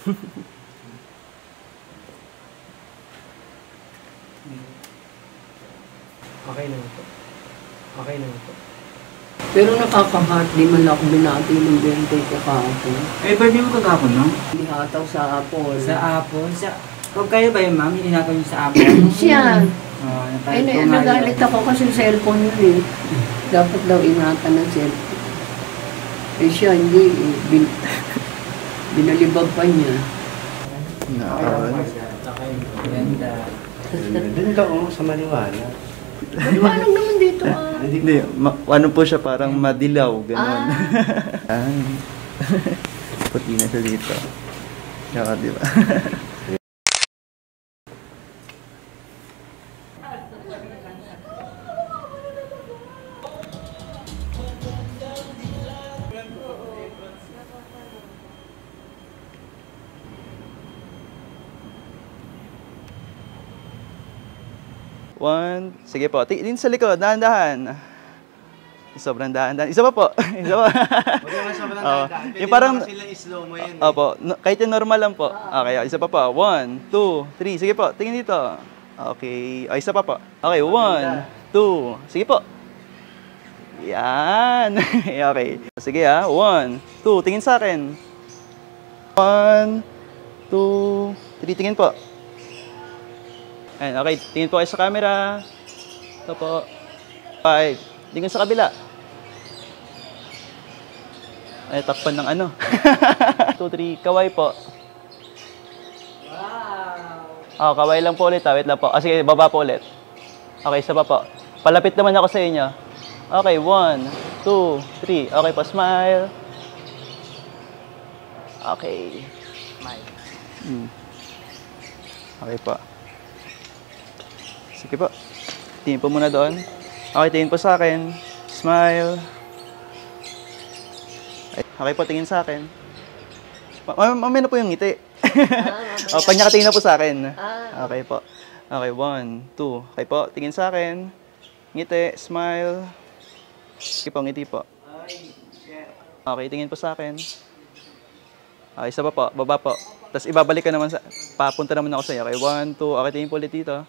Okay na ito. Okay na ito. Pero nakaka-heart, di man lang ako binati ng birthday ka kahapon. Eh, birthday mo kagapon, no? Hinihataw sa Apple. Sa Apple? Kung kayo ba yun, ma'am? Hinihataw niyo sa Apple? Siya. Ay, nagalit ako kasi cellphone yun eh. Dapat daw ingatan ng cellphone. Eh siya, hindi eh. Binalibag pa niya. Ganda. Doon ka sa Maliwana. Maliwanag naman dito Hindi, ano po siya, parang madilaw, gano'n. Puti na siya dito. Tsaka, di ba? One. Sige po. Din sa likod. Dahan-dahan. Sobrang dahan-dahan. Isa pa po. Isa pa. Huwag naman sobrang dahan-dahan. Pwede parang, naman sila i-slow mo yun. Opo. Kahit yung normal lang po. Okay. Isa pa po. 1, 2, 3. Sige po. Tingin dito. Okay. Isa pa po. Okay. 1, 2. Sige po. Yan. Okay. Sige 1, 2. Tingin sa akin. 1, 2, 3. Tingin po. Ayan, okay, tingin po kayo sa camera. Ito po. 5. Tingin sa kabila. Ay, takpan ng ano. 2, 3. Kaway po. Wow! Kaway lang po ulit. Wait lang po. Sige, baba po ulit. Okay, isa pa po. Palapit naman ako sa inyo. Okay, 1, 2, 3. Okay po, smile. Okay. Smile. Okay po. Sige po. Tingin po muna doon. Okay, tingin po sa akin. Smile. Okay po, tingin sa akin. Mamaya na po yung ngiti. Pag nakatingin na po sa akin. Okay po. Okay, 1, 2. Okay po, tingin sa akin. Ngiti, smile. Sige po, ngiti po. Okay, tingin po sa akin. Okay, isa pa po. Baba po. Tapos ibabalik ka naman sa... Papunta naman ako sa iyo. Okay, 1, 2. Okay, tingin po ulit dito.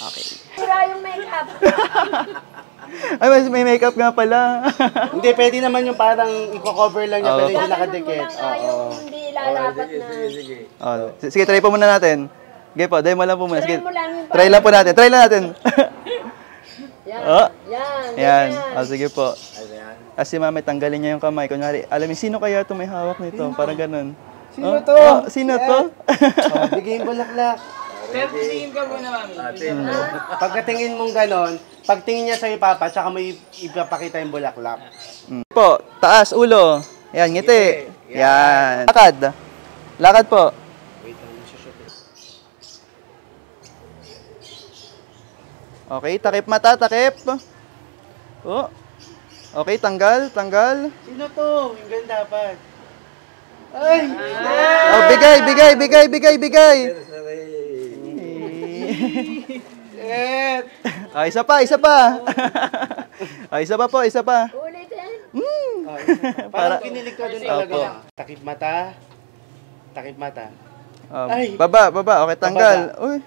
Okay. Wala yung makeup. Ay, may makeup nga pala. Hindi, pwede naman yung parang i-cover lang niya, pero hindi nakadikit. Hindi ilalapat na. Sige, try po muna natin. Sige po, demo lang po muna. Sige, Try mo lang yung try lang po natin. Try lang natin. Yan. Yan. Sige po. Kasi mami, tanggalin niya yung kamay. Kunyari, alam mo, sino kaya ito may hawak nito? Parang ganun. Sino to? Sino to? Bigay yung bulaklak. Pero tingin ka muna, mami. Pagkatingin mong ganon, pagtingin niya sa ipapa, tsaka mo ipapakita yung bulaklak. Po, taas, ulo. Yan, ngiti. Yan. Lakad. Lakad po. Okay, takip mata, takip. Oh. Okay, tanggal, tanggal. Sino to? Yung ganda dapat. Ay! Oh, bigay. Isa pa. Isa pa po, isa pa. Ulitin. Parang kinilig ka dun talaga. Takip mata. Baba. Okay, tanggal. Uy.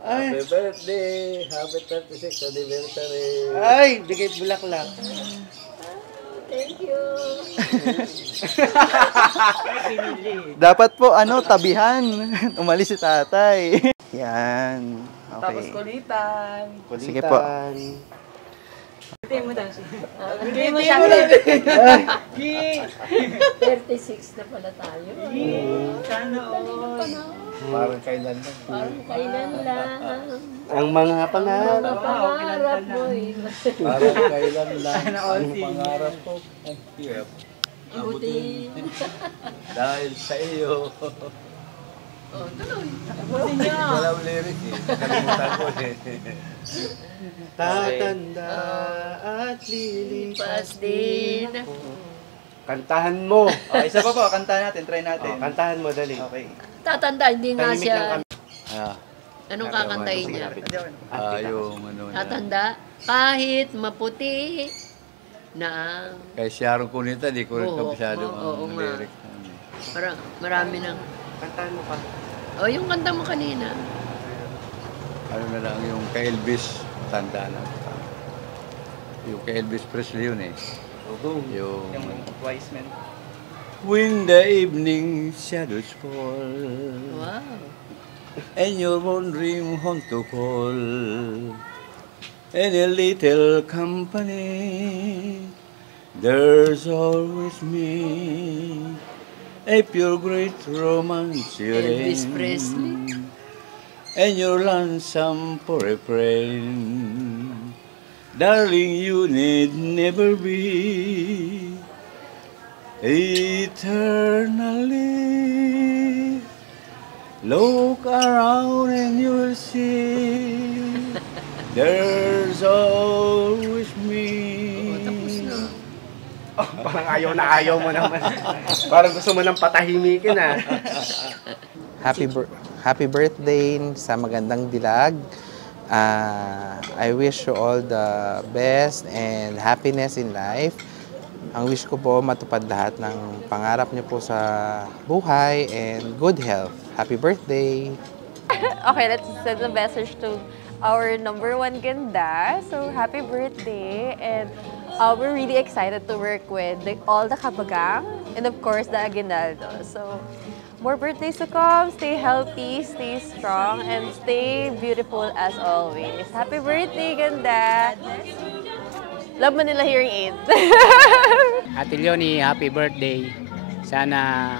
Happy birthday! Happy 36th anniversary! Ay, bigay bulaklak. Thank you. Dapat po, tabihan. Umalis si tatay. Yan. Okay. Tapos kulitan. Sige po. Tingin mo tayo. Hindi mo siya 36 na pala tayo. Sana all. Parang kailan lang. Parang kailan lang. Ang mga pangarap. Mga pangarap mo. Parang kailan lang. Sana all. Ang pangarap ko. Ang hirap. Buti. Dahil sa iyo. Tuloy. Walang lyric eh. Nakalimutan ko eh. Tatanda at lilipas din. Kantahan mo. Isa pa po, kantahan natin, try natin. Kantahan mo, dali. Okay. Tatanda, hindi nga Tahimik siya. lang kami. Anong kakantayin niya? Yung ano na. Tatanda, kahit maputi na ang... Kay Sharon Cunita, di ko rin Oo, kabisado oo ang nga. lyric. Marami nang... Kantahan mo pa. Oh, yung kanta mo kanina. Ano na lang, yung kay Elvis, tanda na. Yung kay Elvis Presley yun eh. Yung... Yung wise men. When the evening shadows fall Wow. and you're wondering whom to call, and a little company, there's always me, a pure great romance you're Elvis in. Presley. And you're lonesome for a friend, darling, you need never be eternally. Look around and you'll see there's always me. Tapos na. Parang ayaw mo naman. Parang gusto mo nang patahimikin ah. Happy birthday sa magandang dilag. I wish you all the best and happiness in life. Ang wish ko po matupad lahat ng pangarap niyo po sa buhay and good health. Happy birthday! Okay, let's send a message to our #1 ganda. So, happy birthday. And we're really excited to work with all the Kabagang and of course the Aguinaldo. So, more birthdays to come. Stay healthy, stay strong, and stay beautiful as always. Happy birthday, ganda! Love mo nila hearing aid. Ate Leonie, happy birthday. Sana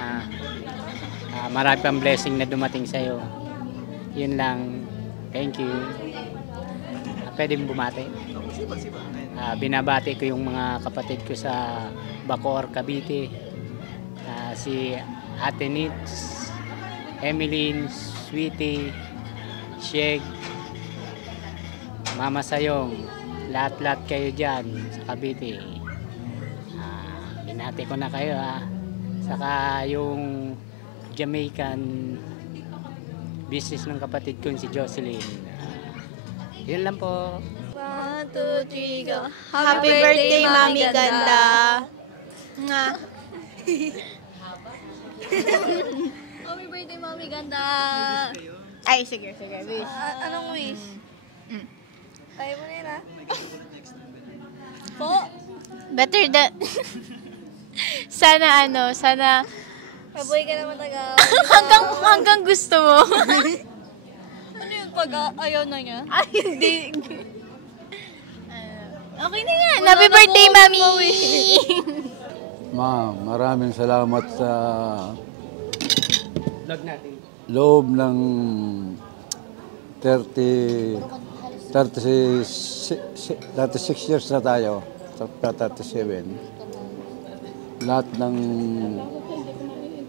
marami pang blessing na dumating sa'yo. Yun lang. Thank you. Pwede mo bumati? Binabati ko yung mga kapatid ko sa Bacoor, Cavite. Si Ate Nitz, Emeline, Sweetie, Sheg, Mama Sayong, lahat-lahat kayo dyan sa Cavite. Binati ko na kayo ha. Saka yung Jamaican business ng kapatid ko si Jocelyn. Yun lang po. 1, 2, 3, go. Happy birthday, Mami Ganda. Nga. Happy birthday, Mami Ganda. Ay, sige. Wish. Anong wish? Tayo mo na yun, ha? Po? Better that. Sana Kaboy ka naman taga. hanggang gusto mo. Ano yun pag ayaw na niya? Ay, hindi. Okay na yan. Happy birthday, Mami! Ma'am, maraming salamat sa Vlog natin. loob ng 36 years na tayo, 37. Lahat ng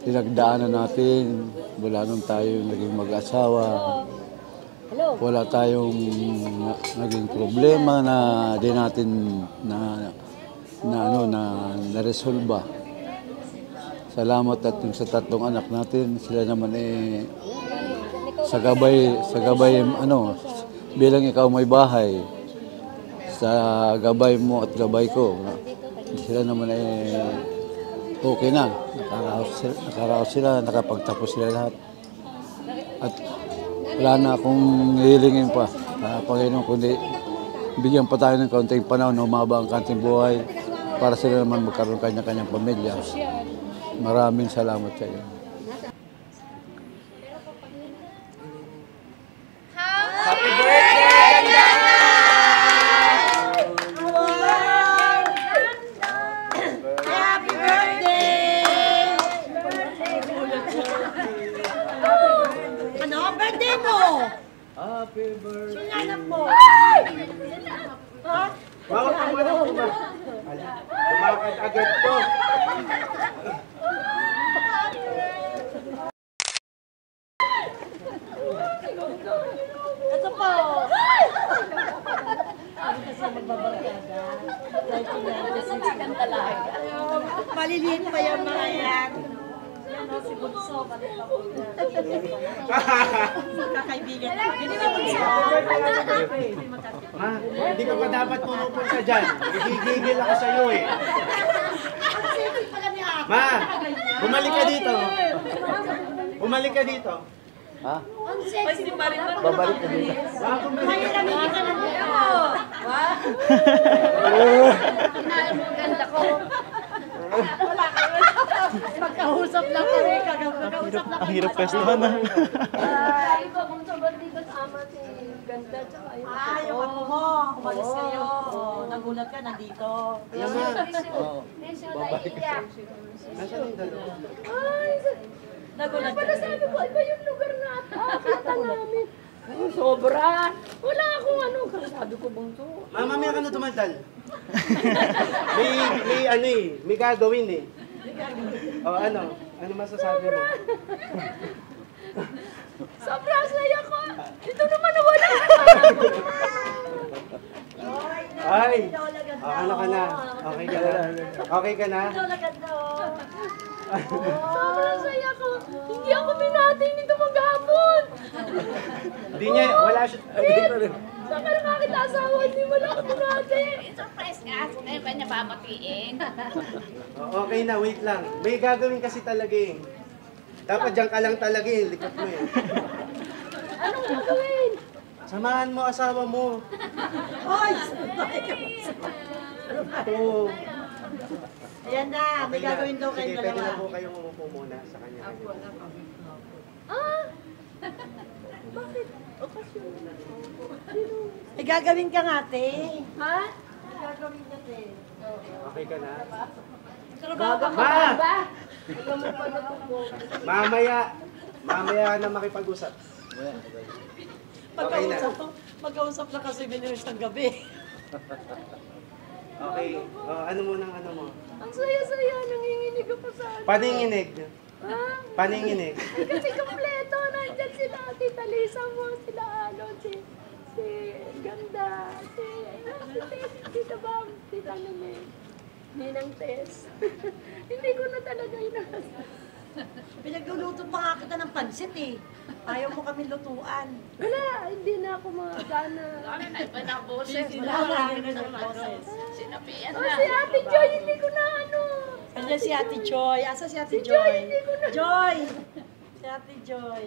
pinagdaanan natin, wala nung tayo naging mag-asawa, wala tayong naging problema na di natin na-resolba. Salamat at yung sa tatlong anak natin, sila naman sa gabay bilang ikaw may bahay, sa gabay mo at gabay ko, sila naman okay na. Nakaraos sila, nakapagtapos sila lahat. At wala na akong hihilingin pa. Panginoon, kundi bigyan pa tayo ng kaunting panahon na umaba ang kanting buhay para sila naman magkaroon kanya-kanyang pamilya. Maraming salamat sa iyo. Bawat ang wala ko ba? Lumakad agad to. Ito po. Maliliit pa yung mga yan. Si Bunso, kakaibigan. Hindi ba Bunso? Ma, hindi ka ba dapat pumupunta dyan? Gigigil ako sa'yo eh. Ma! Bumalik ka dito. Bumalik ka dito. Ha? Babalik ka dito. Ganda ko. Magkausap lang kami. Magkausap lang Ang hirap pwestuhan na. Ay, iba kung sa dito sa ama si Ganda. Tsaka yung Yung ako mo, umalis kayo. Nagulat ka, nandito. Babalik ka. Nasaan yung dalawa? Nagulat ka. Pala sabi ko, iba yung lugar na kita namin. Sobra. Wala akong ano. Sabi ko, bungso. Mamaya ka na tumaldal. may ano eh, may gagawin eh. O ano? Ano masasabi mo? Sobrang saya ko. Ito naman nawala. Ay! Ano ka na? Okay ka na? Okay ka na? Sobrang saya ko. Hindi ako binati nito maghapon. Hindi niya, wala siya. Saka nakakita asawa, hindi wala ako binati. Surprise ka. Ngayon ba niya babatiin? Okay na, wait lang. May gagawin kasi talaga eh. Dapat diyan ka lang talaga eh, likot mo eh. Anong gagawin? Samahan mo asawa mo. Hoy! Oo. Ayan na, may Okay na. gagawin daw Sige, kayong pwede dalawa. na po kayong umupo muna sa kanya. Ah! Bakit? Okasyon. May gagawin ka nga, te. Ha? Gagawin ka din. Okay ka na? Trabaho Ma! ba? Alam mo pa na po. Mamaya na makipag-usap. Okay na. Magkausap na kasi binirus ng gabi. Okay. Ano mo ng ano mo? Ang saya-saya, nanginginig ako sa akin. Paninginig. Ha? Paninginig. Ay, kasi kompleto. Nandyan sila, Tita Lisa mo, sila ano, si Ganda, si Tita Bang, Tita Nene, Ninang Tess. Hindi ko na talaga inasa. Pinagluluto pa nga kita ng pansit eh. Ayaw mo kami lutuan. Wala, hindi na ako magana. Ano na iba na boses? Wala na boses. Sinapian Oh, na. si Ate Joy, hindi ko na ano. Andiyan si Ate Joy. Asa si Ate Si Joy, Joy? hindi ko na. Joy! Si Ate Joy.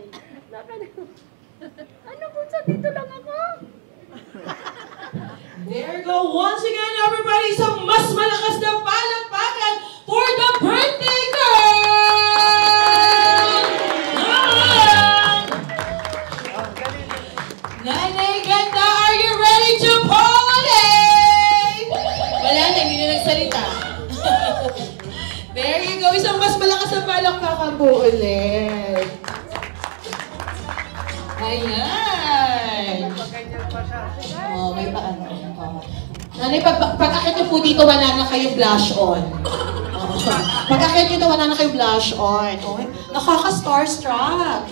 Ano kung sa dito lang ako? There you go once again, everybody, isang mas malakas na palakpakan for the birthday girl! Nanay Ganda, are you ready to party? Wala na, hindi na nagsalita. There you go, isang mas malakas na palakpakan po ulit. Ayan. Oh, may paano. Nanay, pag-akit niyo po dito, wala na kayong blush on. Pag-akit niyo dito, wala na kayong blush on. Oh, nakaka-starstruck.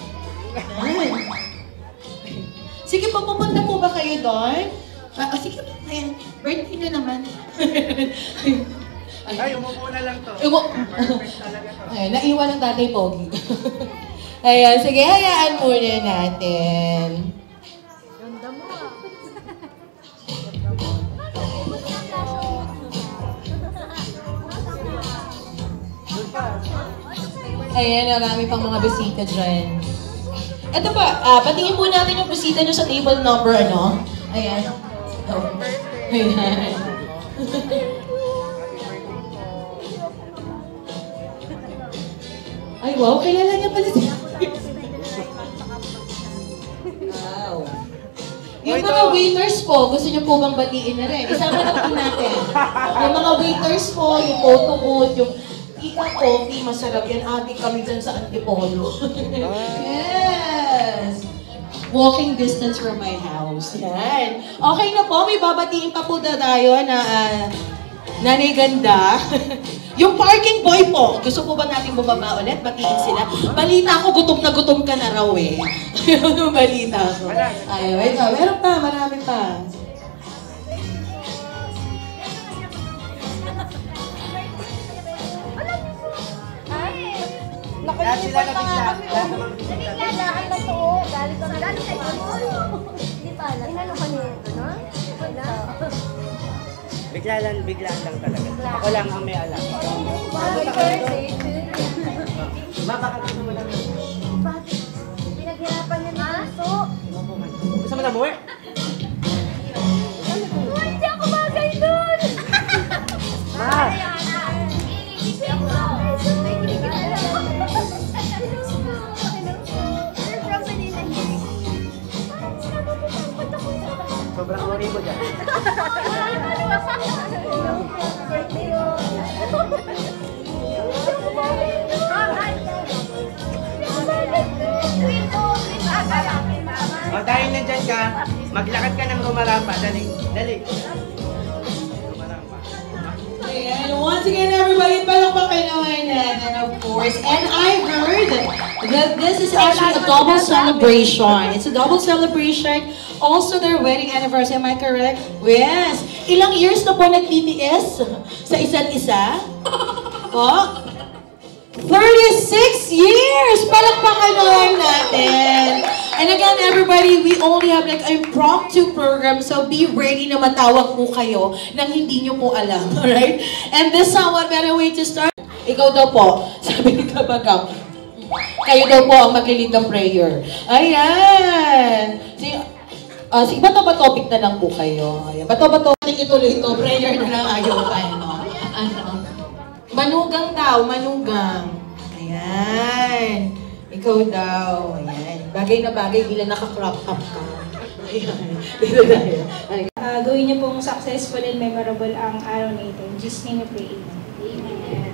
Sige po, pupunta po ba kayo doon? Sige po, ayan. Birthday niyo naman. Ay, umupo na lang to. Ayan, naiwan ang tatay Pogi. Ayan, sige, hayaan muna natin. Ganda mo ah. Ayan, marami pang mga bisita dyan. Ito pa, patingin po natin yung bisita nyo sa table number, ano? Ayan. Oh. Ayan. Ay, wow, kilala niya pala siya. Wow. Yung mga waiters po, gusto niyo po bang batiin na rin? Isama na po natin. Yung mga waiters po, yung photo booth, yung Ika Coffee, masarap yan. Ate kami dyan sa Antipolo. Yes! Walking distance from my house. Yan. Okay na po, may babatiin pa po na tayo na Nanay Ganda. Yung parking boy po, gusto po ba natin bumaba ulit? Batiin sila. Balita ko, gutom na gutom ka na raw eh. Yung balita ko. Ay, wait pa. Meron pa, marami pa. Lahat sila nabigla. Lahat naman bigla. Lahat na to. Galit ka kay Hindi pa alam. Inano ka niya? Ano? Bigla lang talaga. Ako lang ang may alam. Baka gusto mo na. Bakit? Pinaghirapan niya ng puso. Gusto mo na muwi? Hindi ako bagay dun! Ma! Sobrang ori mo dyan. O, dahil nandyan ka, maglakad ka ng rumaramba. Dali, dali. And once again, everybody, palakpakan naman natin, of course. And I heard that this is actually a double celebration. It's a double celebration. Also, their wedding anniversary. Am I correct? Yes. Ilang years na po nag-BTS sa isa't isa? Oh? 36 years! Palakpakan naman natin. And again, everybody, we only have like an impromptu program, so be ready na matawag po kayo nang hindi nyo po alam, alright? And this time, what better way to start? Ikaw daw po, sabi ni Kabagam. Kayo daw po ang mag-lead ng prayer. Ayan! Sige, bato-ba topic na lang po kayo. Ayan. Bato-ba topic ituloy ito, prayer na lang ayaw. Ano? Manugang daw, manugang. Ayan. Ikaw daw. Ayan. Bagay na bagay, bila naka-crop up ka. Ayan. Dito tayo. Gawin niyo pong successful and memorable ang araw na ito. In Jesus' name we pray. Amen.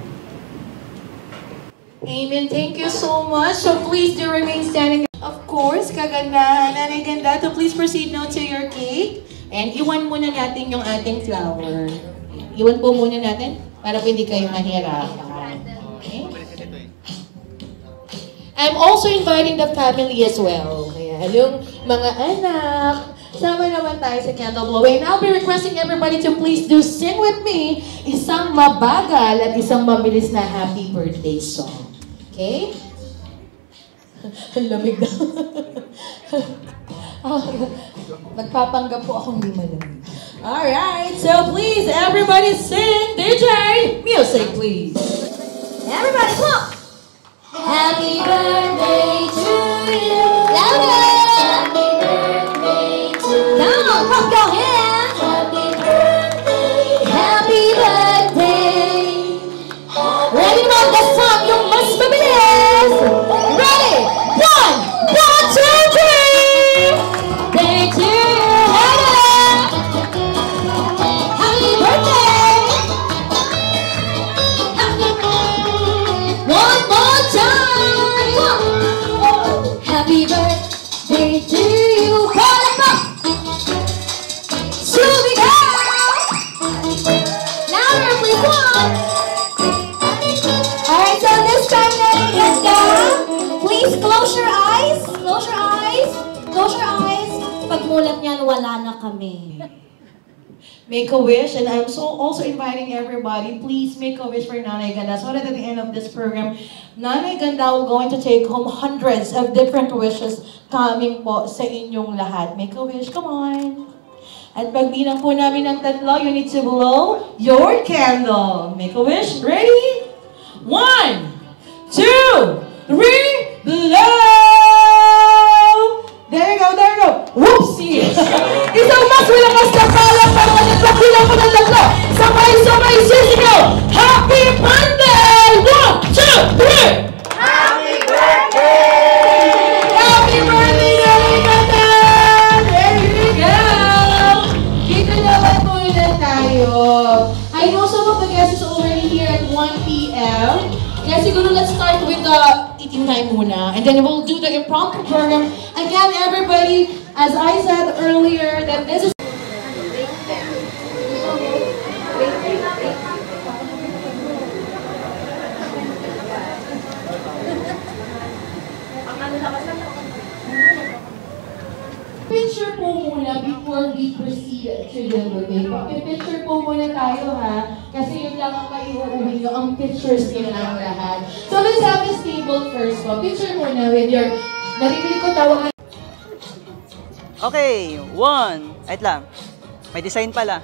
Amen. Thank you so much. So please do remain standing. Of course, kagandahan, Nanay Ganda, to please proceed now to your cake. And iwan muna natin yung ating flower. Iwan po muna natin para po hindi kayo mahirapan. Okay? I'm also inviting the family as well. Kaya yung mga anak, sama naman tayo sa candle blowing. And I'll be requesting everybody to please do sing with me isang mabagal at isang mabilis na happy birthday song. Okay? Ang lamig na. Magpapanggap po akong di malamig. Alright, so please everybody sing. DJ, music please. Everybody, come on! Happy birthday to you. Louder! Happy birthday to you. Come on, pump your hands. Happy birthday. Happy birthday. Ready to roll this song, yung mas mabilis. Ready? 1, 2, 3. Day to you. Happy birthday. One more time. Happy birthday to you. Call it up. Subi girl. Louder, please. One. All right, so this time, Nanay Ganda, please close your eyes. Close your eyes. Close your eyes. Pagmulat niyan, wala na kami. Make a wish, and I'm also inviting everybody, please make a wish for Nanay Ganda. So that at the end of this program, Nanay Ganda will going to take home hundreds of different wishes coming po sa inyong lahat. Make a wish, come on. At pagbilang po namin ng tatlo, you need to blow your candle. Make a wish, ready? 1, 2, 3, blow! There you go, there you go. Whoopsie! Isang mas malakas na palang para pagbilang po ng tatlo. Sabay-sabay sisigaw. Happy birthday! 1, 2, 3! Happy birthday! Happy birthday, Nanay Ganda! There you go! Dito naman muna tayo. I know some of the guests is already here at 1 p.m. Kaya siguro let's start with the eating time muna. And then we'll do the impromptu program. Again, everybody, as I said earlier, that this is... Picture po muna before we proceed to the movie. Picture po muna tayo ha, kasi yun lang ang maiuuwi nyo, ang pictures nyo ang lahat. So let's have this table first po. Picture muna with your, narinig ko tawagan. Okay, 1. Wait lang. May design pala.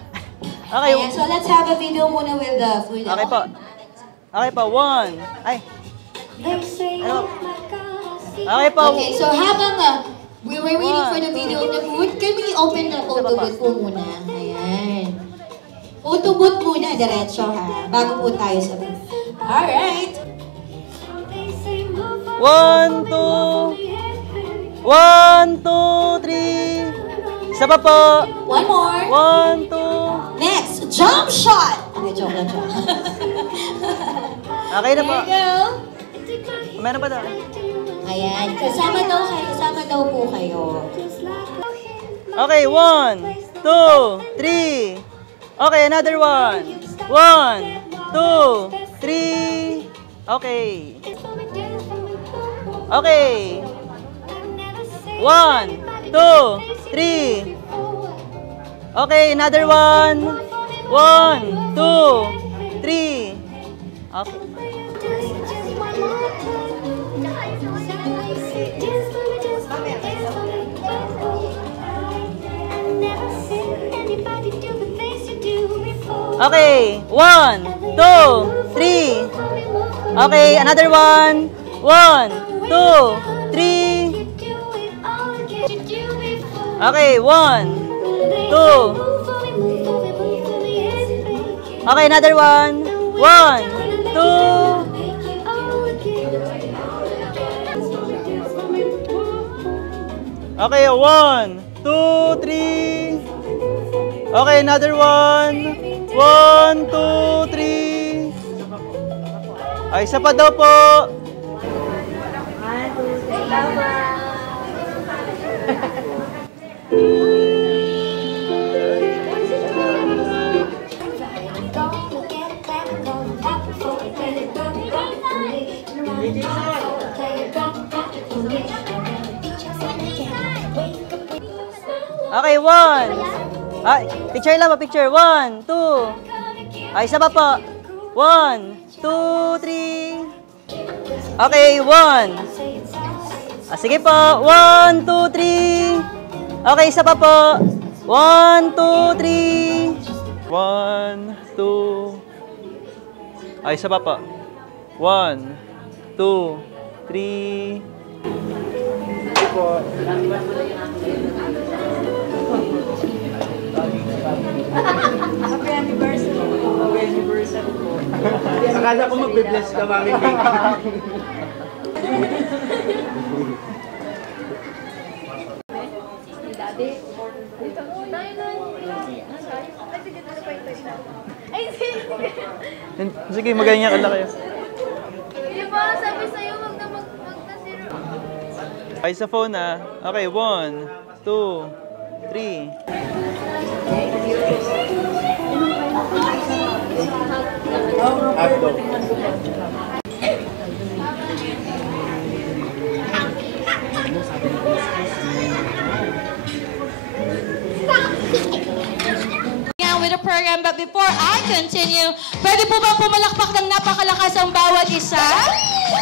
Okay. Ayan, so let's have a video muna with the food. Okay po. Okay po, 1. Ay. Ano? Okay po. Okay, so habang we were waiting for the video of the food, can we open the photo booth po muna? Ayan. Photo booth muna, diretso ha, bago po tayo sa booth. Alright. 1, 2, 1, 2, 3. Isa pa po. One more. 1, 2. Next, jump shot. Okay, joke lang, joke. Okay na po. There you go. Meron pa daw. Ayan, kasama daw po kayo. Okay, 1, 2, 3. Okay, another one. 1, 2, 3. Okay. Okay. 1, 2, 3. Okay, another one. 1, 2, 3. Okay. Okay, 1, 2, 3. Okay, another one. 1, 2, 3. Okay, 1, 2. Okay, another one. 1, 2. Okay, 1, 2, 3. Okay, another one. 1, 2, 3. Ay, isa pa daw po. Okay, 1. Ay, picture lang po, picture. 1, 2. Ay, isa pa po. 1, 2, 3. Okay, 1. Sige po. 1, 2, 3. Okay, isa pa po. 1, 2, 3. 1, 2. Ay, isa pa po. 1, 2, 3. Sige po. Happy anniversary po. Happy anniversary po. Akala ko magbe-bless ka, Mami King. Daddy, dito. Ay, sige. Sige, magaling ka kayo. Di ba, sabi sa'yo, wag na zero. Ay, sa phone na. Okay, 1, 2, 3. Hotdog. With the program, but before I continue, pwede po bang pumalakpak ng napakalakas ang bawat isa?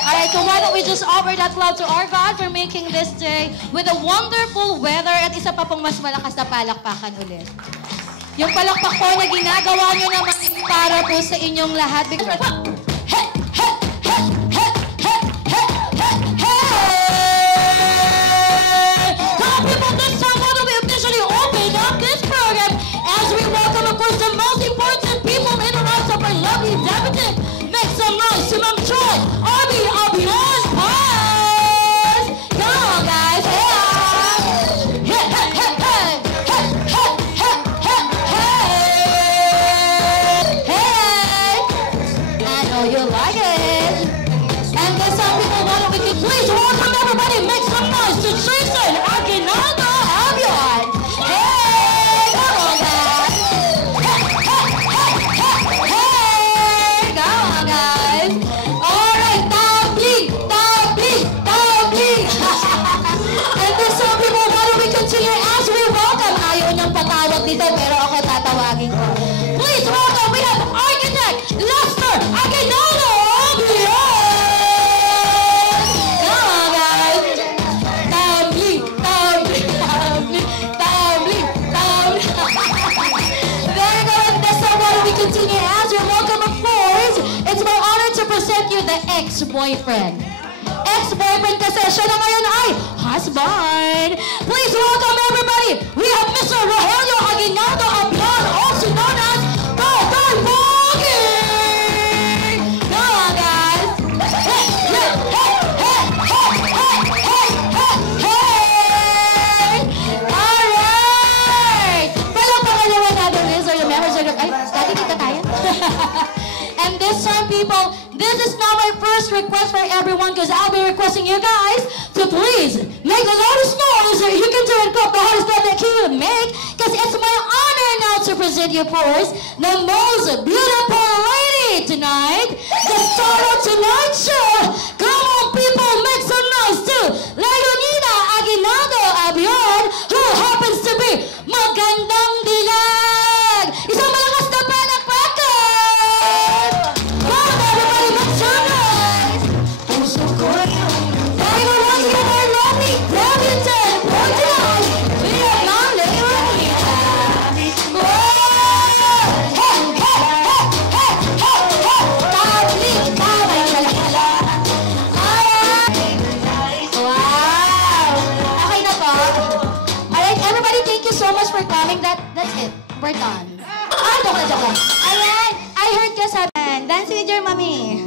Alright, so why don't we just offer that love to our God for making this day with a wonderful weather at isa pa pong mas malakas na palakpakan ulit. Yung palakpak po na ginagawa nyo naman para po sa inyong lahat. Make some noise to Ma'am Joy, Arby, Abion, Paz! Come on, guys! Hey! Hey, hey, hey, hey! Hey, hey, hey, hey, hey! Hey! I know you like it. And there's some people want to be please welcome everybody, make some noise to Jason Aguinaldo Abion! Hey! Come on, guys! Hey, hey, hey, hey, hey! Come on, guys! Alright, tabli! Tabli! Tabli! And there's some people, why don't we continue as we welcome? Ayaw niyang patawag dito, pero ako tatawagin ko. Please welcome, we have Architect Lester Aguinaldo Abion! the ex-boyfriend. Ex-boyfriend kasi siya na ngayon ay husband. Please welcome everybody. We have Mr. Rogelio Aguinaldo Abion, also known as Totoy Pogi. Come on, guys. Hey, hey, hey, hey, hey, hey, hey, hey, hey. All right. Palang pangalawa natin is our members of ay, dati kita tayo. And this time, people, this is not my first request for everyone because I'll be requesting you guys to please make the loudest noise that you can do and clap the hardest clap that you can make because it's my honor now to present you first the most beautiful lady tonight, the star of tonight's show. Come on, people, make some noise too. Leonida Aguinaldo Abion, who happens to be magandang dilag. Isang malakas na palakpakan. That's it. We're done. Ah, joke lang. Ayan, I heard ka sabi. Dance with your mommy.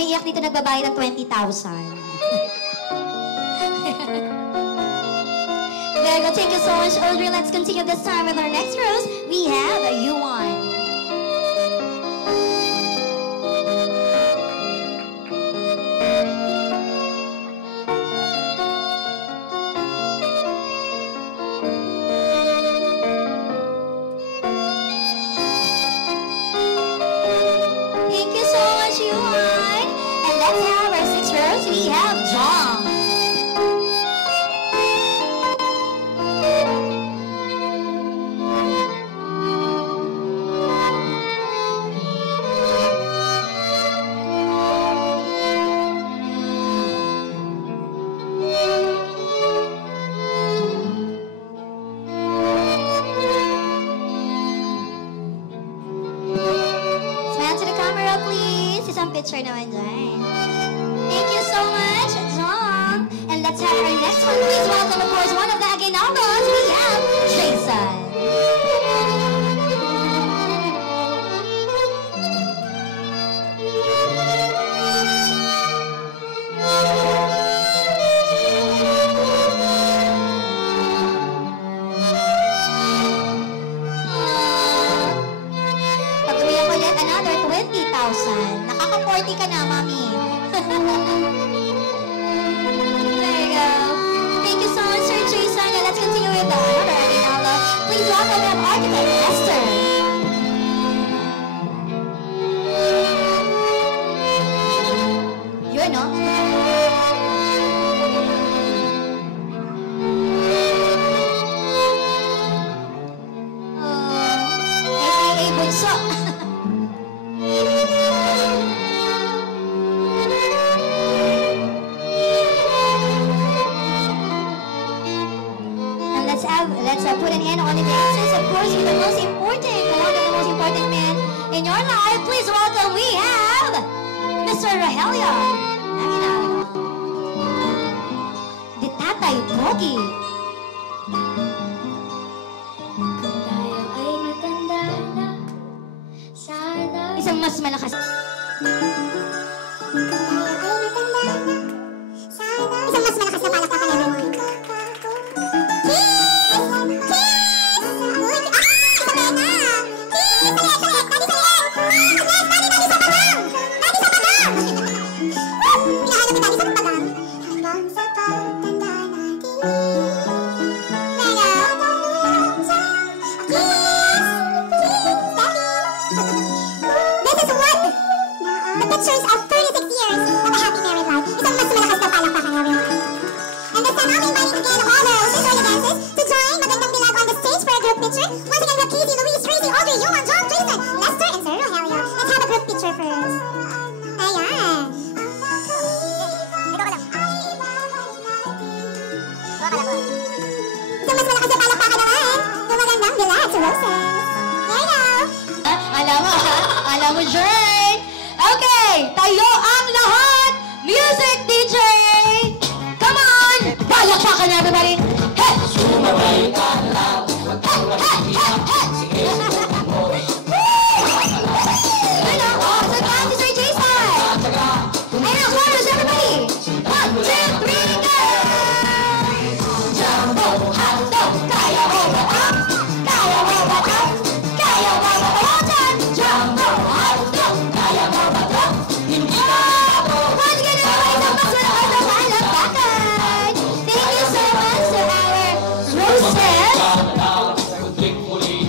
umiiyak dito nagbabayad ng 20,000. Very good. Thank you so much, Audrey. Let's continue this time with our next rose. We have Yuan. Thank you so much, Yuan. And let's have our sixth rose. We have John. Smile to the camera, please. Isang picture naman dyan. Thank you so much, John. And let's have our next one. Please welcome, of course, one of the Aguinaldos. We have Jason. Pag-uwi ako yet another 20,000. Nakaka-40 ka na, Mami. There you go. Thank you so much, Sir Jason. And let's continue with another Aguinaldo. Please welcome our architect, Esther. So, and let's put an end on the dances, of course, with the most important, one of the most important men in your life. Please welcome, we have Mr. Rogelio. The Tatay Pogi. Kung tayo ay matanda na, sana isang mas malakas. Isang mas malakas na palakpakan everyone. Pictures of 36 years of a happy married life. Isang mas malakas na palakpakan everyone. And this time, I'm inviting again all the sisters and dancers to join Magandang Dilag on the stage for a group picture. Once again, we have Casey, Louise, Tracy, Audrey, Johan, John, Jason, Lester, and Sir Rogelio. Let's have a group picture first. Ayan. Isang mas malakas na palakpakan naman. Yung Magandang Dilag to Roses. There you go. Alam mo, Jay. Okay, tayo ang lahat. Music DJ. Come on. Palakpakan na everybody. Hey! Sumabay ka lang. Hey! Hello, also come to Sir Jason. And now, chorus, everybody. 1, 2, 3, go! Jumbo, hotdog, kaya mo ba ito? Kaya mo ba ito? Kaya mo ba ito? Jumbo, hotdog, kaya mo ba ito? Hindi ka ako. Once again, everybody, sa mas malakas na palakpakan. Thank you so much to our roses.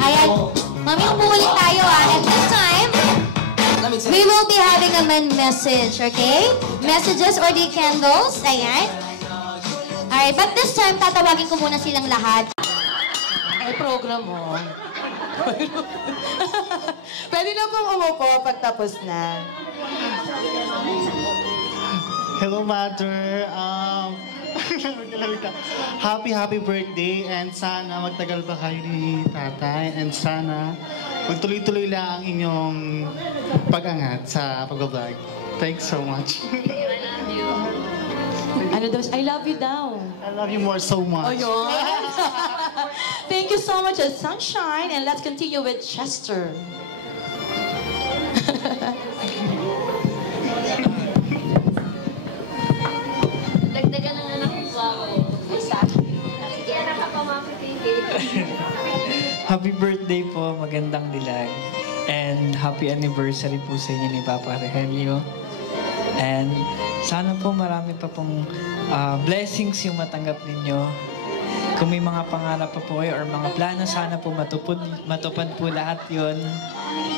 Ayan, mami, umuulit tayo and this time, we will be having a message, okay? Messages or the candles, ayan. Alright, but this time, tatawagin ko muna silang lahat. Ay, program mo. Pwede na pong umupo pagtapos na. Hello, Mother. Happy birthday and sana magtagal pa kayo ni Tatay and sana magtuloy-tuloy lang ang inyong pag-angat sa pag-vlog. Thanks so much. Ano daw? I love you daw. I love you more so much. Oh, yun. Thank you so much, Sunshine. And let's continue with Chester. Dagdagan ng anak ko ako. Sige, anak ka pa mapipigil. Happy birthday po, Magandang Dilag. And happy anniversary po sa inyo ni Papa Rogelio. And sana po marami pa pong blessings yung matanggap ninyo. Kung may mga pangarap pa po kayo or mga plano, sana po matupad po lahat yon.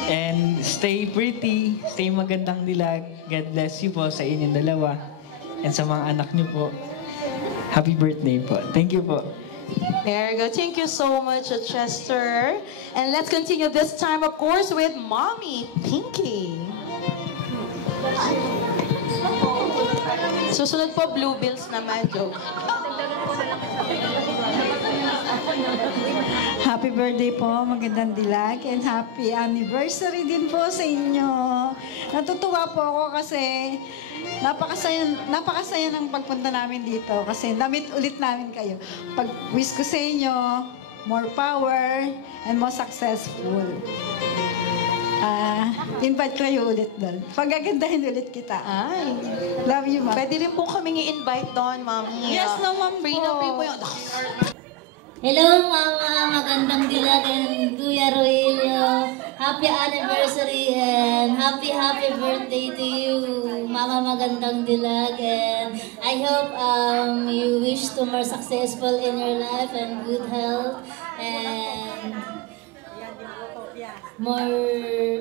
And stay pretty, stay Magandang Dilag. God bless you po sa inyong dalawa. And sa mga anak niyo po, happy birthday po. Thank you po. There you go. Thank you so much, Chester. And let's continue this time, of course, with Mommy Pinky. Susunod po, Blue Bills naman, joke. Happy birthday po, Magandang Dilag, and happy anniversary din po sa inyo. Natutuwa po ako kasi napakasaya ng pagpunta namin dito kasi namit ulit namin kayo. Pag-wish ko sa inyo, more power and more successful. Invite kayo ulit doon. Pagagandahin ulit kita. Ay. Love you, Ma'am. Pwede rin po kaming i-invite doon, Mami. Yes, naman po. Free na free po yun. Hello, Mama. Magandang Dilag and Kuya Rogelio. Happy anniversary and happy birthday to you, Mama Magandang Dilag. And I hope you wish to more successful in your life and good health and more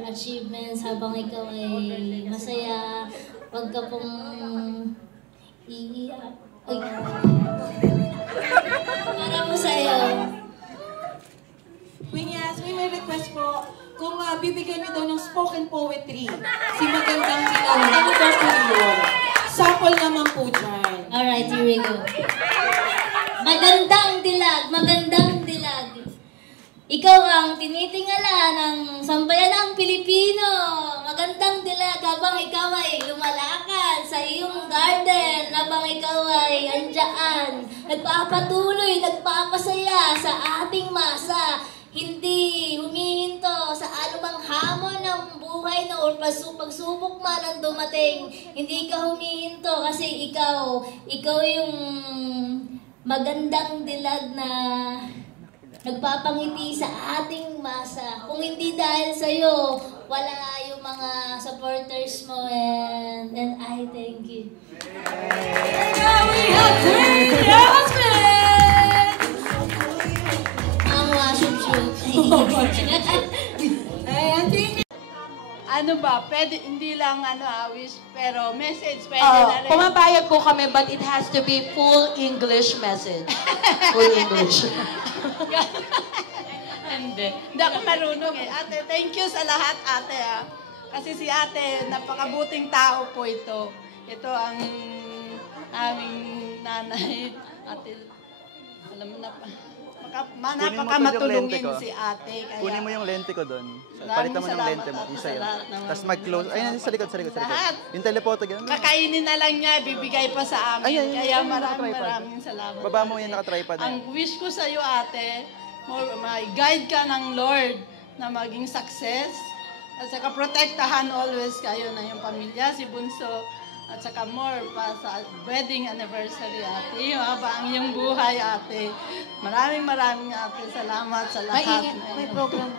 achievements habang ikaw ay masaya. Huwag ka pong iiyak. Para mo sa'yo. Queen Yas, may request po. kung bibigyan niyo daw ng spoken poetry, si Magandang Dilag, ano daw po yun? Sample naman po dyan. Alright, here we go. Magandang dilag, magandang dilag. Ikaw ang tinitingala ng sambayanang Pilipino. Magandang dilag habang ikaw ay lumalakad sa iyong garden, habang ikaw ay andyan, nagpapatuloy, nagpapasaya sa ating masa. Hindi humihinto sa anumang hamon ng buhay na or pagsubok man ang dumating. Hindi ka humihinto kasi ikaw yung magandang dilag na nagpapangiti sa ating masa. Kung hindi dahil sa'yo, wala yung mga supporters mo, and I thank you. Now we have Queen Yasmin! Ang shoot. Ayan, thank you. Ano ba? Pwede, hindi lang wish, pero message pwede na rin. Pumapayag po kami, but it has to be full English message. Full English. Hindi ako marunong eh. Ate, thank you sa lahat, ate. Kasi si ate, napakabuting tao po ito. Ito ang aming nanay. Ate, alam mo na pa. Napakamatulungin si ate. Kaya, kunin mo yung lente ko doon. Palitan mo ng lente mo. Isa yun. Tapos mag-close. Ayun, sa likod. Lahat. Yung telepoto, gano'n. Kakainin na lang niya, bibigay pa sa amin. Kaya maraming salamat. Baba mo yan, nakatripod na. Ang wish ko sa iyo, ate, may guide ka ng Lord na maging success. At saka protektahan always kayo na yung pamilya, si Bunso. At saka more pa sa wedding anniversary, ate. Habang iyong buhay, ate. Maraming ate. Salamat sa lahat. May program.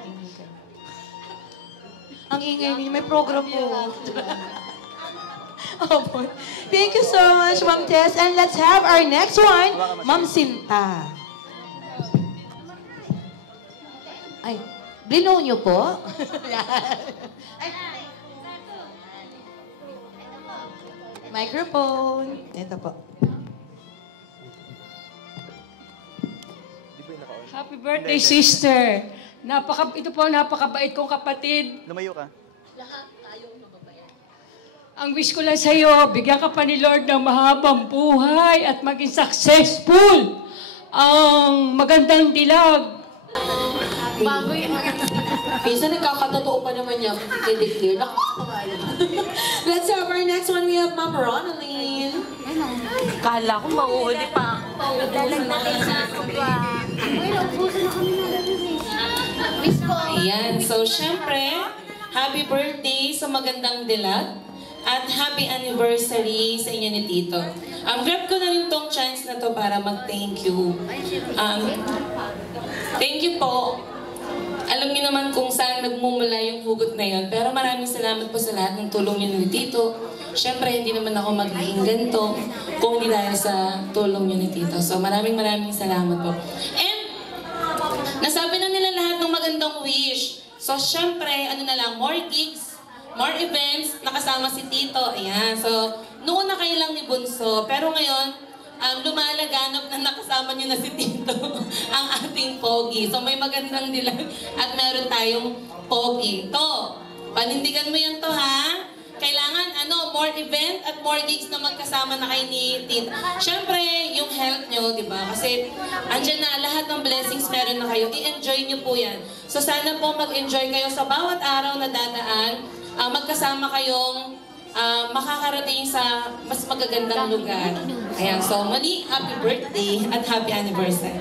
Ang ingay niyo, may program po. Oh boy. Thank you so much, Ma'am Tess. And let's have our next one, Ma'am Sinta. Ay, blino niyo po? Microphone. Ito po. Happy birthday, sister. Ito po, napakabait kong kapatid. Lumayo ka. Ang wish ko lang sa iyo, bigyan ka pa ni Lord ng mahabang buhay at maging successful. Ang magandang dilag. Bago yung Pisa, nagkakatotoo pa naman niya. I-declare. Let's have our next one. We have Ma'am Ronaline. Kala ko mauuli pa ako. Ayan. So, syempre, happy birthday sa magandang dilag at happy anniversary sa inyo ni Tito. Grab ko na rin tong chance na to para mag-thank you. Thank you po. Alam niyo naman kung saan nagmumula yung hugot na yun. Pero maraming salamat po sa lahat ng tulong niyo ni Tito. Siyempre, hindi naman ako magiging ganito kung hindi dahil sa tulong niyo ni Tito. So, maraming salamat po. And, nasabi na nila lahat ng magandang wish. So, siyempre, more gigs, more events, nakasama si Tito. Ayan. So, noon na kayo lang ni Bunso. Pero ngayon, lumalaganap na nakasama niyo na si Tito, ang ating pogi. So may magandang dilag at meron tayong pogi. To, panindigan mo yan to ha. Kailangan more event at more gigs na magkasama na kayo ni Tito. Siyempre, yung health nyo, di ba? Kasi andyan na lahat ng blessings meron na kayo. I-enjoy nyo po yan. So sana po mag-enjoy kayo sa bawat araw na dadaan. Magkasama kayong makakarating sa mas magagandang lugar. Ayan, so muli, happy birthday at happy anniversary.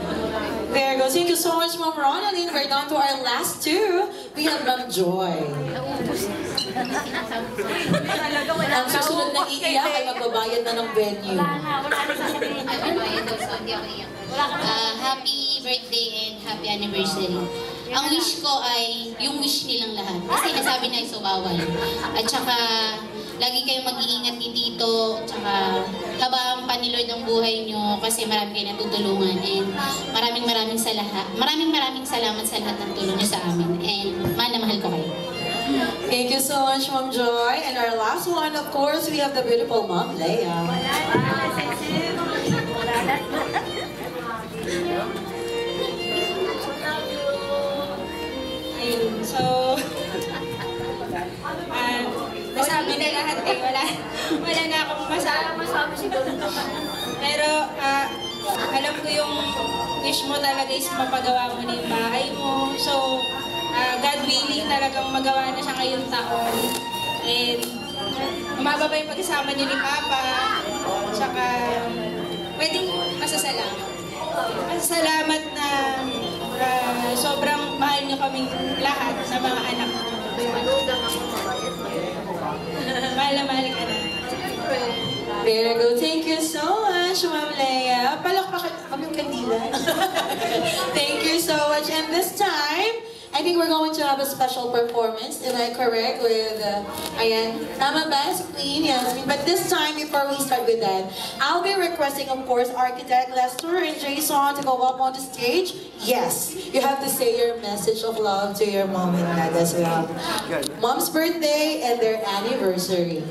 There goes. Thank you so much, Ma'am Ronaline. We're down to our last two. We have Ma'am Joy. Ang susunod na iiyak ay magbabayad na ng venue. Happy birthday and happy anniversary. Ang wish ko ay yung wish nilang lahat. Kasi nasabi na bawal. At saka, lagi kayong mag-iingat ni Tito. At saka, habang panilord ang buhay nyo kasi marami kayo natutulungan. And maraming salamat sa lahat ng tulong nyo sa amin. And mahal na mahal ko kayo. Thank you so much, Ma'am Joy. And our last one, of course, we have the beautiful Ma'am Leia. So, Pero alam ko yung wish mo talaga is mapagawa mo na yung bahay mo. So, God willing talagang magawa na siya ngayong taon. And umaba pa yung pag-isama niyo ni Papa. Tsaka, pwedeng masasalamat. Masasalamat na sobrang mahal niyo kaming lahat sa mga anak ko. Mahal na mahal ka na. Very good. Thank you so much, Ma'am Leia. Palakpakan kami yung kandila. Thank you so much. And this time, I think we're going to have a special performance. Am I correct? With, ayan, tama ba? Si Queen, Yasmin. But this time, before we start with that, I'll be requesting, of course, Architect Lester and Jason to go up on the stage. Yes, you have to say your message of love to your mom and dad as well. Mom's birthday and their anniversary.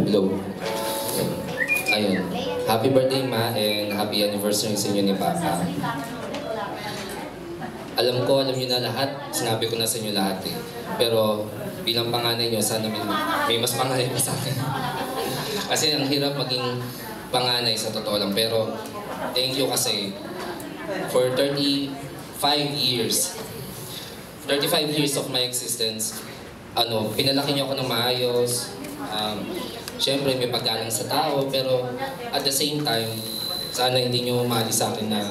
Hello. Ayun. Happy birthday, Ma, and happy anniversary sa inyo ni Papa. Alam niyo na lahat. Sinabi ko na sa inyo lahat eh. Pero bilang panganay niyo, sana may mas panganay pa sa akin. Kasi ang hirap maging panganay sa totoo lang. Pero thank you kasi for 35 years of my existence, pinalaki niyo ako ng maayos. Siyempre may paggalang sa tao, pero at the same time, sana hindi niyo umali sa akin na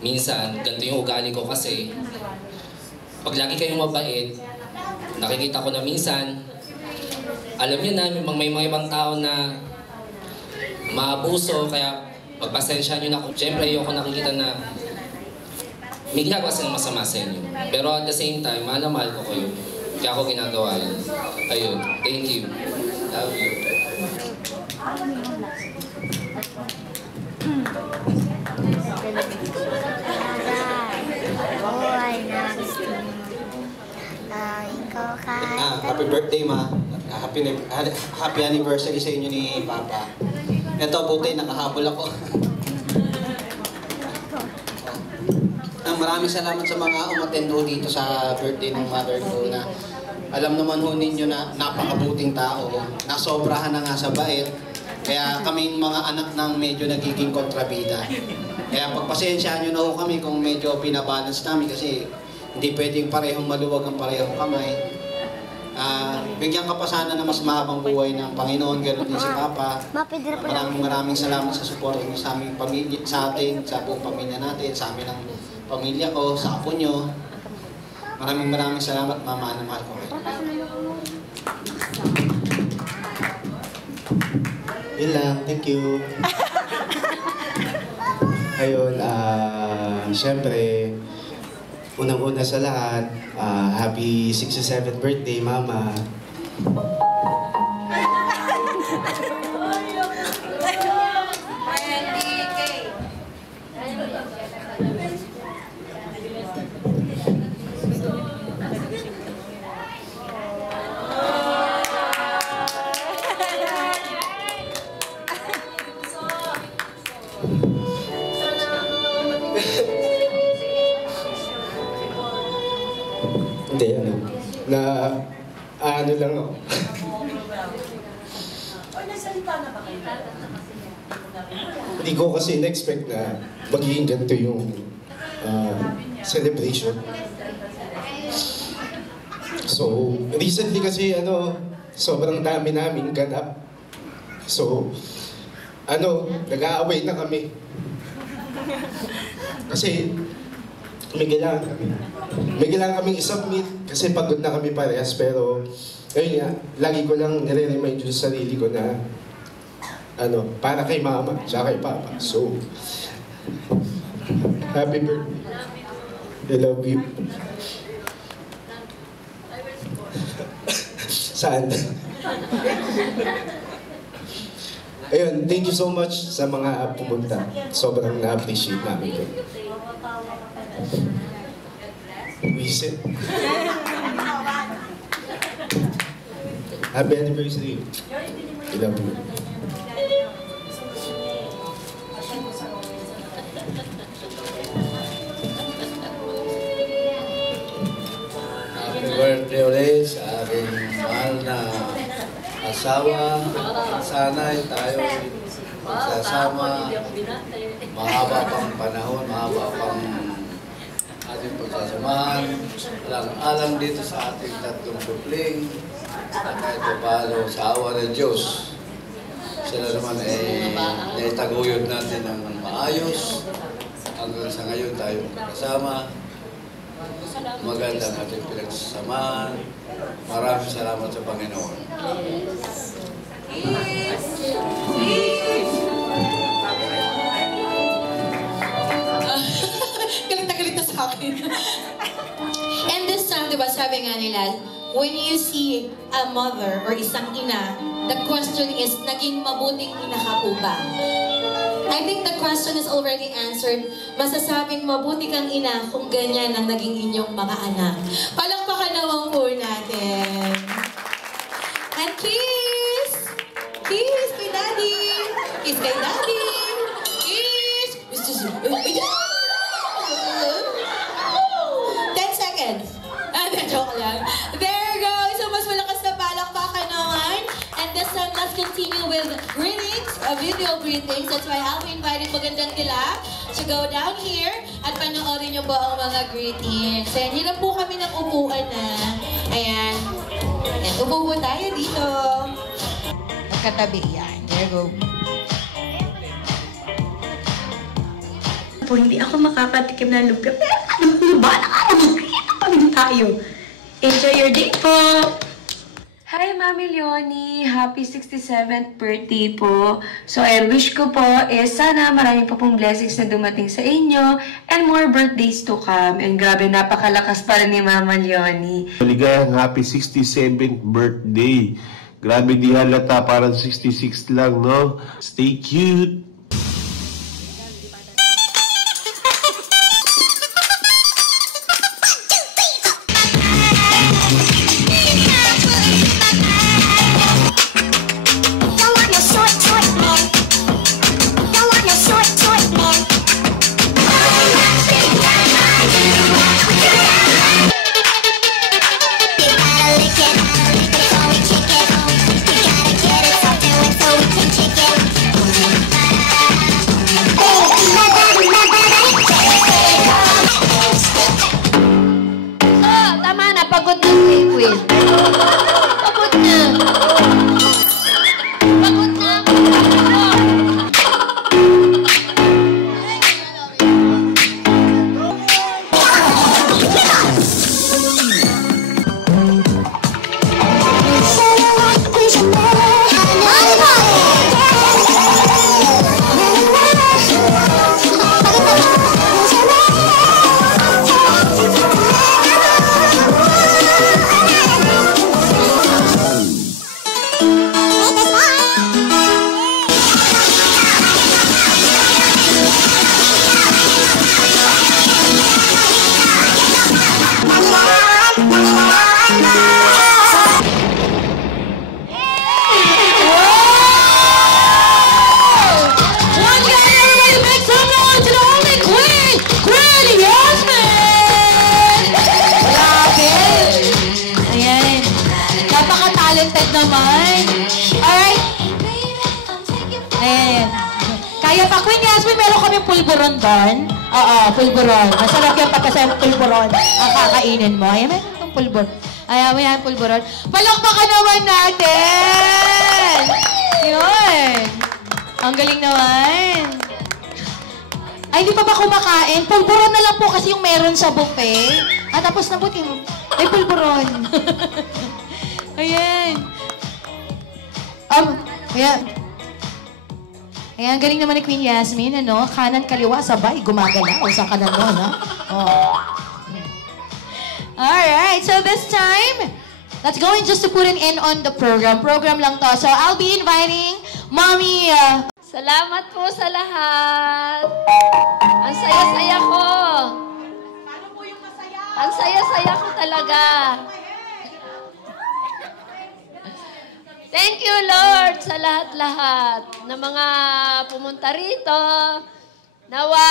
minsan, ganito yung ugali ko kasi pag lagi kayong mabait, nakikita ko na minsan, alam niyo na, may mga ibang tao na maabuso, kaya pagpasensya niyo na ako. Siyempre, ayoko nakikita na may ginagawa silang masama sa inyo. Pero at the same time, mahal na mahal ko kayo. Kaya ako ginagawa yun. Ayun, thank you. Love you. Happy birthday, Ma. Happy anniversary sa inyo ni Papa. Ito, buti, nakahabol ako. Maraming salamat sa mga umattend ho dito sa birthday ng mother ko na alam naman ho ninyo na napakabuting tao. Nasobrahan na nga sa bait. Kaya kami mga anak ng medyo nagiging kontrabida. Kaya pagpasensyahan nyo na ho kami kung medyo pinabalance namin kasi hindi pwedeng parehong maluwag ang parehong kamay. Bigyan ka pa sana na mas mahabang buhay ng Panginoon, ganoon din si Papa. Maraming salamat sa support niyo sa aming pamilya, sa atin, sa buong pamilya natin, sa amin ng pamilya ko, sa apo nyo. Maraming salamat, Mama, na mahal ko kayo. Yun lang, thank you. Ayun, syempre, unang-una sa lahat, happy 67th birthday, Mama. Hindi, ano lang ako. Hindi ko kasi na-expect na magiging ganito yung celebration. So, recently kasi sobrang dami namin ganap. So, nag-aaway na kami. Kasi, may kailangan kaming isubmit kasi pagod na kami parehas. Pero, ayun nga, lagi ko lang nire-remind yung sarili ko na para kay Mama, tsaka kay Papa. So, happy birthday. I love you. Saan? Ayun, thank you so much sa mga pumunta. Sobrang na-appreciate namin kayo. Visit. Happy anniversary. I love you. asawa, sana'y tayo magsasama, mahaba pang panahon, mahaba pang ating pagsasamahan, alang-alang dito sa ating tatlong supling, at kahit papalo sa awa ng Diyos. Sila naman ay naitaguyod natin ng maayos. Hanggang sa ngayon tayo magkakasama. Magandang ating pinagsasamahan. Maraming salamat sa Panginoon. Galit na galit na sa akin. And this time, diba, sabi nga nila, when you see a mother or isang ina, the question is, naging mabuting ina ka po ba? I think the question is already answered. Masasabing mabuti kang ina kung ganyan ang naging inyong mga anak. Palakpakan naman po natin. And kiss! Kiss kay Daddy! Kiss kay Daddy! Kiss! 10 seconds. Joke lang. There you go. So, mas malakas na palakpakan naman. And this time, let's continue with greetings, video greetings. That's why I'll be inviting Magandang Dilag to go down here at panoorin niyo po ang mga greetings. Ayan, hirap po kami ng upuan na. Ayan. Ayan, upo po tayo dito. Magkatabi yan. There you go. Po, hindi ako makakatikim ng lumpia. Pero ano ba? Nakakagkita pa rin tayo. Enjoy your day po! Hi, Mami Leonie! Happy 67th birthday po! So, wish ko po is sana maraming pa pong blessings na dumating sa inyo and more birthdays to come. And grabe, napakalakas pa rin ni Mama Leonie. Maligayang happy 67th birthday! Grabe, di halata, parang 66 lang, no? Stay cute! Pulburon doon. Oo, pulburon. Masarap yung pagkasayang pulburon. Ang kakainin mo. Ayan, meron itong pulburon. Ayan, may pulburon. Palakpakan naman natin! Yun. Ang galing naman. Ay, hindi pa ba kumakain? Pulburon na lang po kasi yung meron sa buffet. At tapos nabuti mo. Ay, pulburon. Ayan. Ayan. Ayan, galing naman ni Queen Yasmin, ano? Kanan, kaliwa, sabay, gumagalaw sa kanan mo, no? Oh. Alright, so this time, let's go and just to put an end on the program. Program lang to. So I'll be inviting Mommy. Salamat po sa lahat. Ang saya-saya ko. Paano po yung masaya? Ang saya-saya ko talaga. Thank you, Lord, sa lahat-lahat na mga pumunta rito. Nawa,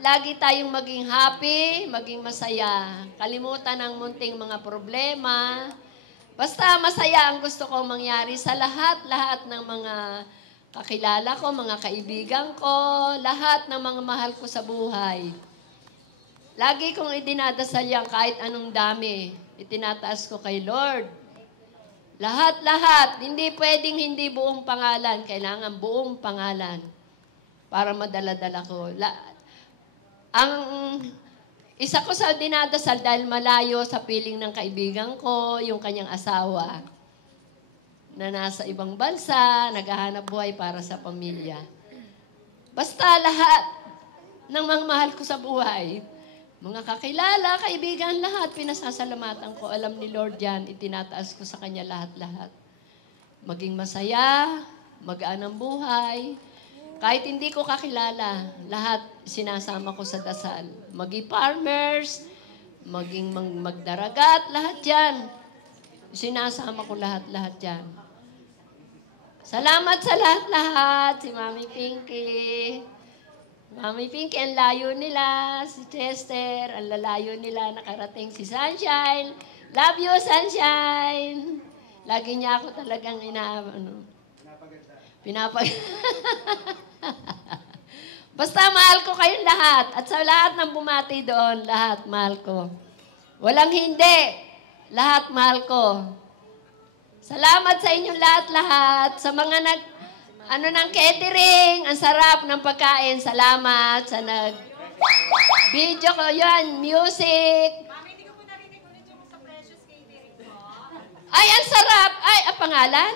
lagi tayong maging happy, maging masaya. Kalimutan ang munting mga problema. Basta masaya ang gusto kong mangyari sa lahat ng mga kakilala ko, mga kaibigan ko, lahat ng mga mahal ko sa buhay. Lagi kong idinadasal yan kahit anong dami. Itinataas ko kay Lord. Lahat. Hindi pwedeng hindi buong pangalan. Kailangan buong pangalan para madala-dala ko. Ang isa ko sa dinadasal dahil malayo sa piling ng kaibigan ko, yung kanyang asawa na nasa ibang bansa, naghahanap buhay para sa pamilya. Basta lahat ng mga mahal ko sa buhay, mga kakilala, kaibigan, lahat, pinasasalamatan ko. Alam ni Lord yan, itinataas ko sa Kanya lahat-lahat. Maging masaya, magaan ang buhay. Kahit hindi ko kakilala, lahat sinasama ko sa dasal. Maging farmers, maging magdaragat, lahat yan. Sinasama ko lahat-lahat yan. Salamat sa lahat-lahat, si Mami Pinky. Mami Pinky, ang layo nila. Si Chester, ang lalayo nila. Nakarating si Sunshine. Love you, Sunshine. Lagi niya ako talagang Basta mahal ko kayong lahat. At sa lahat ng bumati doon, lahat mahal ko. Walang hindi. Lahat mahal ko. Salamat sa inyong lahat-lahat. Sa mga ng catering, ang sarap ng pagkain. Salamat sa video ko yan, music. Mami, hindi ko po narinig ulit yung sa Precious Catering mo. Ay, ang sarap. Ay, ang pangalan?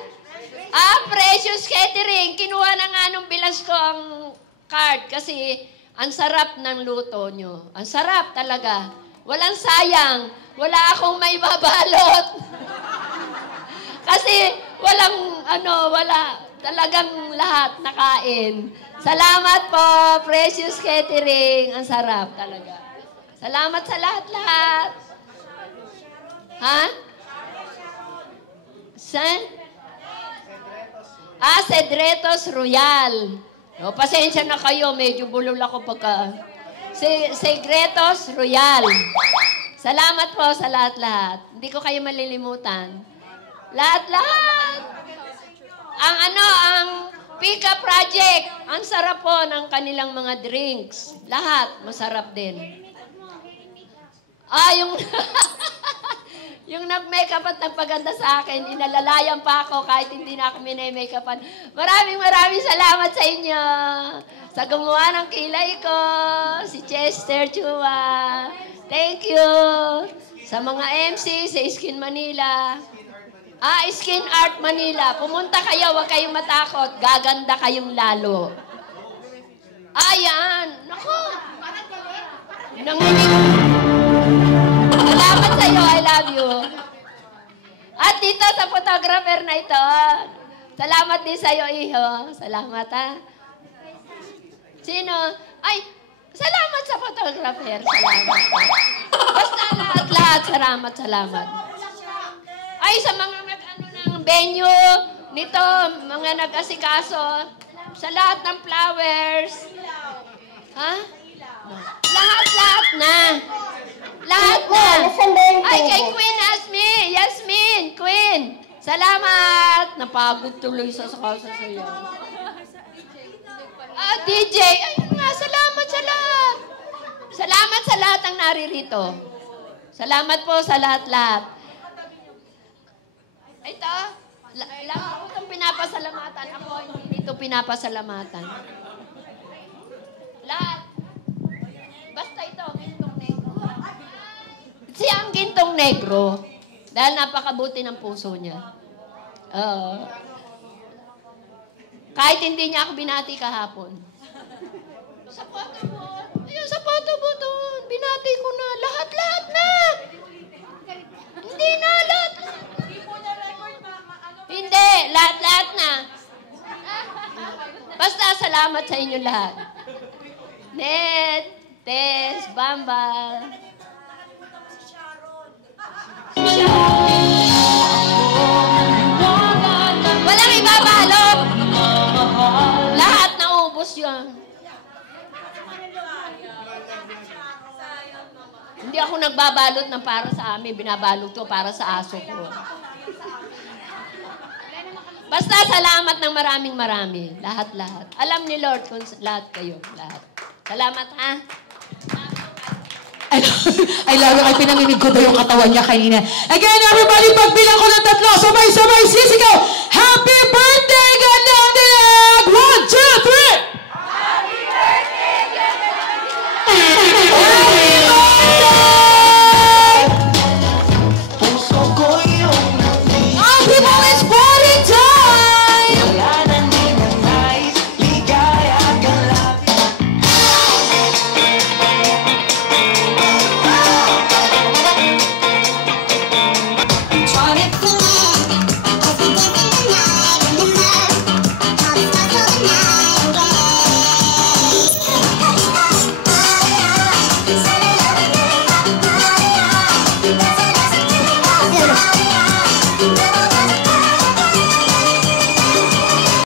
Precious Catering. Kinuha na nga nung bilas ko ang card kasi ang sarap ng luto nyo. Ang sarap talaga. Walang sayang. Wala akong may babalot. Kasi wala. Talagang lahat nakain. Salamat po, Precious Catering. Ang sarap talaga. Salamat sa lahat-lahat. Ha? Cedretos Royal. O, pasensya na kayo. Medyo bulol ako pagka... Cedretos Royal. Salamat po sa lahat-lahat. Hindi ko kayo malilimutan. Lahat-lahat. Ang Pika Project, ang sarap po ng kanilang mga drinks. Lahat, masarap din. Yung nag-makeup at nagpaganda sa akin, inalalayan pa ako kahit hindi na ako minay-makeupan. Maraming salamat sa inyo. Sa gumawa ng kilay ko, si Chester Chua. Thank you. Sa mga MC, sa Skin Manila. Skin Art Manila. Pumunta kayo, huwag kayong matakot. Gaganda kayong lalo. Yan. Naku. Salamat sa iyo. I love you. At dito sa photographer na ito, salamat din sa iyo, iho. Salamat, ha. Sino? Salamat sa photographer. Salamat. Basta lahat. Salamat. Sa mga ng venue nito, mga nag-asikaso, sa lahat ng flowers. Ha? Lahat na. Kay Queen Yasmin, Queen. Salamat. Napagod tuloy sa kasa sa iyo. DJ, ayun nga, salamat sa lahat. Salamat sa lahat ang naririto. Salamat po sa lahat-lahat. Ito, lang ako itong pinapasalamatan. Ako hindi ito pinapasalamatan. Lahat. Basta ito, Gintong Negro. Siya ang Gintong Negro. Dahil napakabuti ng puso niya. Kahit hindi niya ako binati kahapon. Sa photo mo doon. Binati ko na. Lahat na. Hindi na lahat. Hindi, lahat na. Basta salamat sa inyo lahat. Net, Tess, Bamba. Walang ibabalot. Lahat naubos yun. Hindi ako nagbabalot ng para sa amin. Binabalot ko para sa aso ko. Basta salamat ng maraming-marami. Lahat-lahat. Alam ni Lord kung lahat kayo. Lahat. Salamat, ha? Ay, lalo kay pinanginig ko daw yung katawan niya kanina. Again, everybody, pagbilang ko na